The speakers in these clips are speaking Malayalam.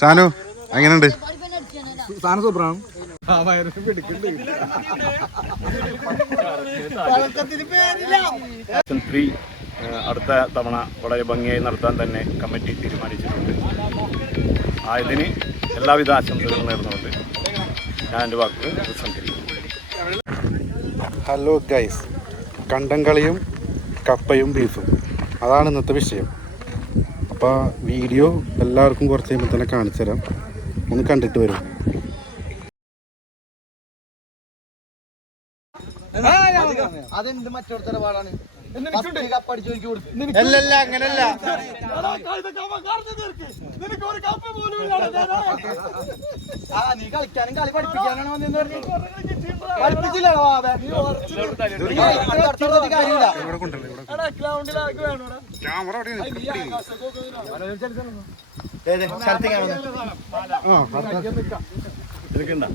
ഷാനു എങ്ങനെയുണ്ട്? സാനു സൂപ്പറാണ്. ത്രീ അടുത്ത തവണ വളരെ ഭംഗിയായി നടത്താൻ തന്നെ കമ്മിറ്റി തീരുമാനിച്ചിട്ടുണ്ട്. ആയതിന് എല്ലാവിധ ആശംസകളും നേർന്നുകൊണ്ട് ഞാൻ എന്റെ വാക്കുകൾ സംസാരിക്കുന്നു ഹലോ ഗൈസ് കണ്ടംകളിയും കപ്പയും ബീഫും അതാണ് ഇന്നത്തെ വിഷയം. അപ്പോൾ വീഡിയോ എല്ലാവർക്കും കുറച്ച് കഴിയുമ്പോൾ തന്നെ കാണിച്ചു തരാം. ഒന്ന് കണ്ടിട്ട് വരും. അതെന്ത് മറ്റൊരു കൊടുത്തു അല്ലല്ല അങ്ങനല്ല. ആ നീ കളിക്കാനും കളി പഠിപ്പിക്കാനാണ് വന്നെന്ന് പറഞ്ഞു. നടന്നിട്ട് കാര്യമില്ല ക്യാമറ അവിടെ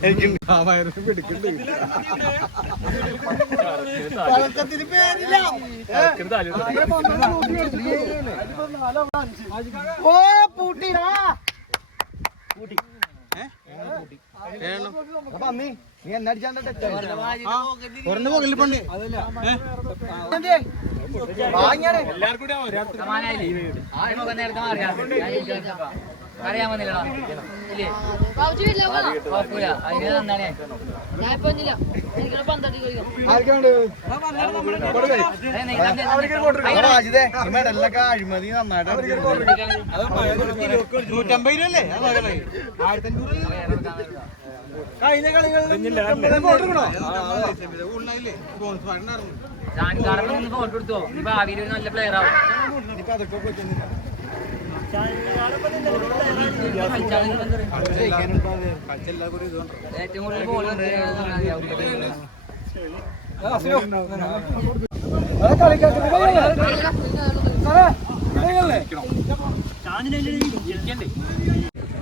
ഏത്? സ്ഥലത്തേക്കാണ് വന്നത്. ഇതൊക്കെയുണ്ടോ പഴക്കത്തിന് പേരില്ല അറിയാൻ വന്നില്ലടാ. ഇല്ലേ? കുഴപ്പമില്ല അതിന് അഴിമതി നന്നായിട്ട് നൂറ്റമ്പത് ബോൺസ് കഴിഞ്ഞ ജാൻകാരനെ ഒന്ന് ഫോട്ടോ എടുത്തോ. ഈ ഭാവിയിൽ നല്ല പ്ലെയർ ആവും. ബോൾ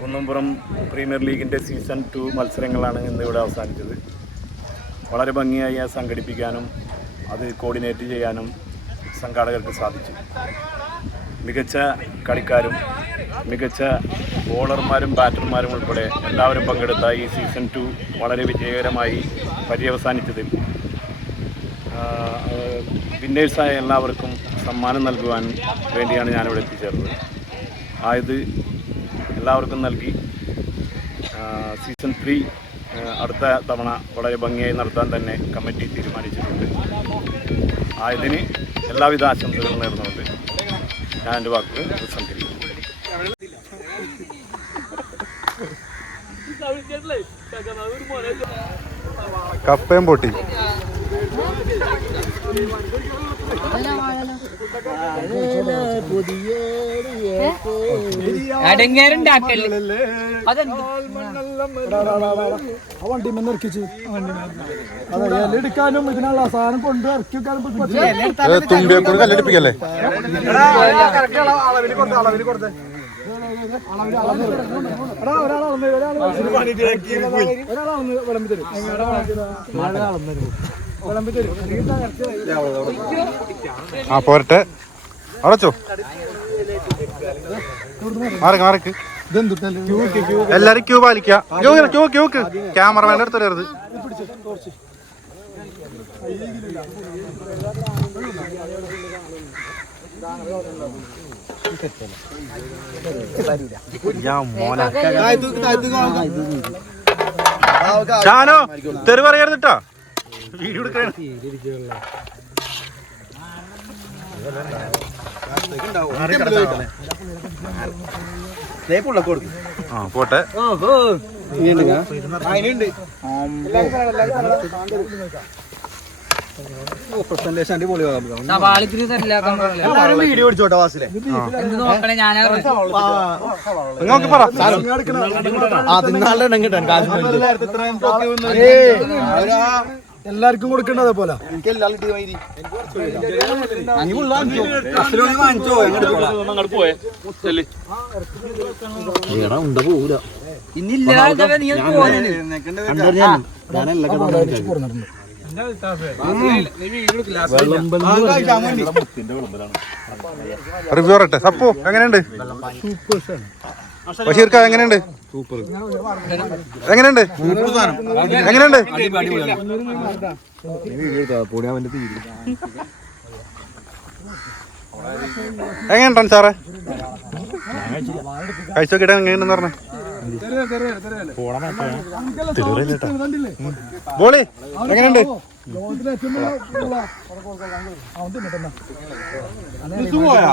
കുന്നംപുറം പ്രീമിയർ ലീഗിന്റെ സീസൺ ടു മത്സരങ്ങളാണ് ഇന്ന് ഇവിടെ അവസാനിച്ചത്. വളരെ ഭംഗിയായി സംഘടിപ്പിക്കാനും അത് കോർഡിനേറ്റ് ചെയ്യാനും സംഘാടകർക്ക് സാധിച്ചു. മികച്ച കളിക്കാരും മികച്ച ബോളർമാരും ബാറ്റർമാരും ഉൾപ്പെടെ എല്ലാവരും പങ്കെടുത്ത ഈ സീസൺ ടു വളരെ വിജയകരമായി പര്യവസാനിച്ചതിൽ വിന്നേഴ്സായ എല്ലാവർക്കും സമ്മാനം നൽകുവാൻ വേണ്ടിയാണ് ഞാനിവിടെ എത്തിച്ചേർന്നത്. ആയത് എല്ലാവർക്കും നൽകി. സീസൺ ത്രീ അടുത്ത തവണ വളരെ ഭംഗിയായി നടത്താൻ തന്നെ കമ്മിറ്റി തീരുമാനിച്ചിട്ടുണ്ട്. ആയതിന് എല്ലാവിധ ആശംസകളും നേർന്നുകൊണ്ട് ഞാൻ എന്റെ വാക്കുകൾ കപ്പയും പൊട്ടി. അടങ്ങേറുണ്ടാക്കല്ലേ? വണ്ടി നിർക്കിച്ച് അതെ ഇല എടുക്കാനും ഇതിനുള്ള സാധനം കൊണ്ട് ഇറക്കി വെക്കാനും കല്ലടിപ്പിക്കല്ലേ? വിളമ്പി തരും. വിളമ്പി തരും. ആ പോരട്ടെ. അടച്ചോ ആരൊക്കെ? മാറിക്ക് എല്ലാരും ക്യൂ പാലിക്കുക ക്യൂ ക്യൂ ക്യൂക്ക് ക്യാമറമാന്റെ അടുത്ത് വരരുത് ഷാനോ തെറി പറയരുത് കേട്ടോ വീഡിയോ എടുക്കണ ആ പോട്ടെ. വീഡിയോ പിടിച്ചോട്ടെ വാസിലെ? നിങ്ങൾക്ക് പറ. ആ തിന്നാളുടെ എണ്ണം കിട്ടാൻ എല്ലാവർക്കും കൊടുക്കേണ്ടത് പോലെ എനിക്ക് എല്ലാ റിവ്യൂ പറയട്ടെ. സപ്പോ എങ്ങനെയുണ്ട്? ബഷീർക്ക എങ്ങനെയുണ്ട്? എങ്ങനെയുണ്ട്? എങ്ങനെയുണ്ട് എങ്ങനെയുണ്ടാണ് സാറേ? കഴിച്ചോക്കിട്ട് എങ്ങനെയുണ്ടെന്ന് പറഞ്ഞേ. ബോളി എങ്ങനെയുണ്ട്? ആ പുള്ളികളെ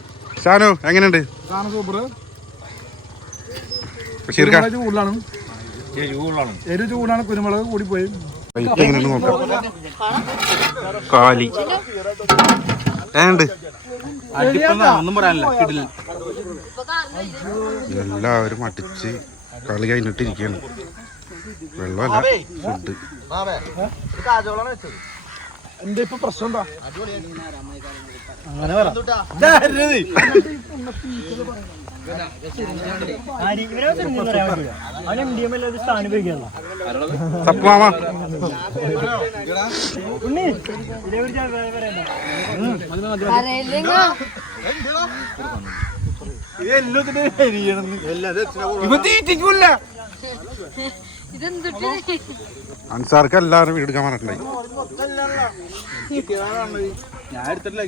ഷാനു എങ്ങനെയുണ്ട്? ചൂടിലാണ് എരു ചൂടാണ്. കുരുമുളക് കൂടിപ്പോയി. എങ്ങനെയുണ്ട് നോക്കാം. കാലി. ഒന്നും പറയാനില്ല. എല്ലാവരും അടിച്ച് കളി കഴിഞ്ഞിട്ടിരിക്കുകയാണ്. വെള്ളമല്ല ഫുഡ് എന്റെ ഇപ്പൊ പ്രശ്നം എന്താ? മാമ കരയില്ലെങ്കിൽ ഇവ തീറ്റിക്കൂല്ല അൻസാർക്ക് എല്ലാവരും വീട് എടുക്കാൻ പറഞ്ഞിട്ടുണ്ടായി. ഞാൻ എടുത്തിട്ടില്ല